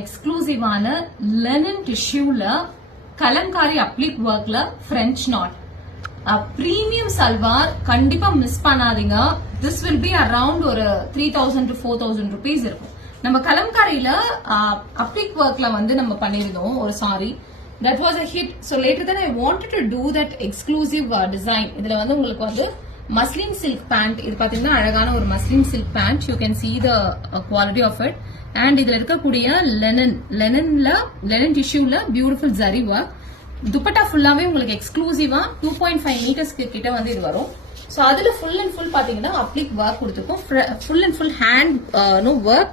எக்ஸ்க்ளூசிவான Lenin டிஷ்யூல Kalamkari அப்ளிக் ஒர்க்ல French not premium salwar கண்டிப்பா miss பண்ணாதீங்க. திஸ் வில் பி அரௌண்ட் ஒரு 3000 to 4000 rupees இருக்கும். நம்ம கலம்காரியில அப்ளிக் ஒர்க்ல வந்து நம்ம பண்ணிருந்தோம் ஒரு sorry. That was a hit. So later then I wanted to do that exclusive design. இதுல வந்து உங்களுக்கு வந்து மஸ்லின் சில்க் பேண்ட், இது பாத்தீங்கன்னா அழகான ஒரு muslin silk pant. You can see the quality of it. And இதுல இருக்கக்கூடிய லெனன் டிஷ்யூல பியூட்டிஃபுல் ஜரி ஒர்க். துப்பட்டா ஃபுல்லாவே உங்களுக்கு எக்ஸ்க்ளூசிவா 2.5 meters கிட்ட வந்து இது வரும். சோ அதுல ஃபுல் அண்ட் ஃபுல் பாத்தீங்கன்னா அப்ளிக் ஒர்க் கொடுத்துருக்கோம். Full and full hand work,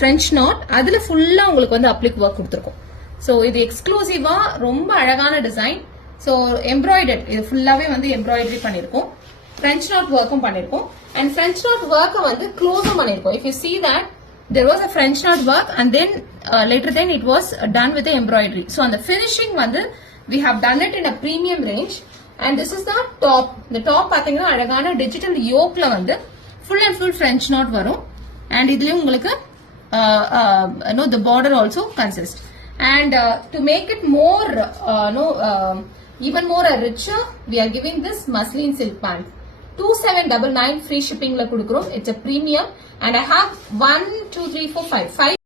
French not, அதுல ஃபுல்லா உங்களுக்கு வந்து அப்ளிக் ஒர்க் கொடுத்துருக்கோம். சோ இது எக்ஸ்க்ளூசிவா ரொம்ப அழகான டிசைன். சோ எம்ப்ராய்டர்ட், இது ஃபுல்லாவே வந்து எம்ப்ராய்டரி பண்ணிருக்கோம். பிரெஞ்ச் நாட் ஒர்க்கும் பண்ணிருக்கோம். அண்ட் பிரெஞ்ச் நாட் ஒர்க்கை வந்து க்ளோஸும் பண்ணிருக்கோம். If you see that there was a French knot work and then later then it was done with the embroidery. So on the finishing வந்து we have done it in a premium range. And this is the top. The top பாத்தீங்கன்னா அழகான digital யோக்ல வந்து full and full French knot வரும். And இதுலயும் உங்களுக்கு the border also consists. And to make it more even more richer, we are giving this muslin silk pant. 2799 free shipping la kudukurom. It's a premium and I have 1 2 3 4 5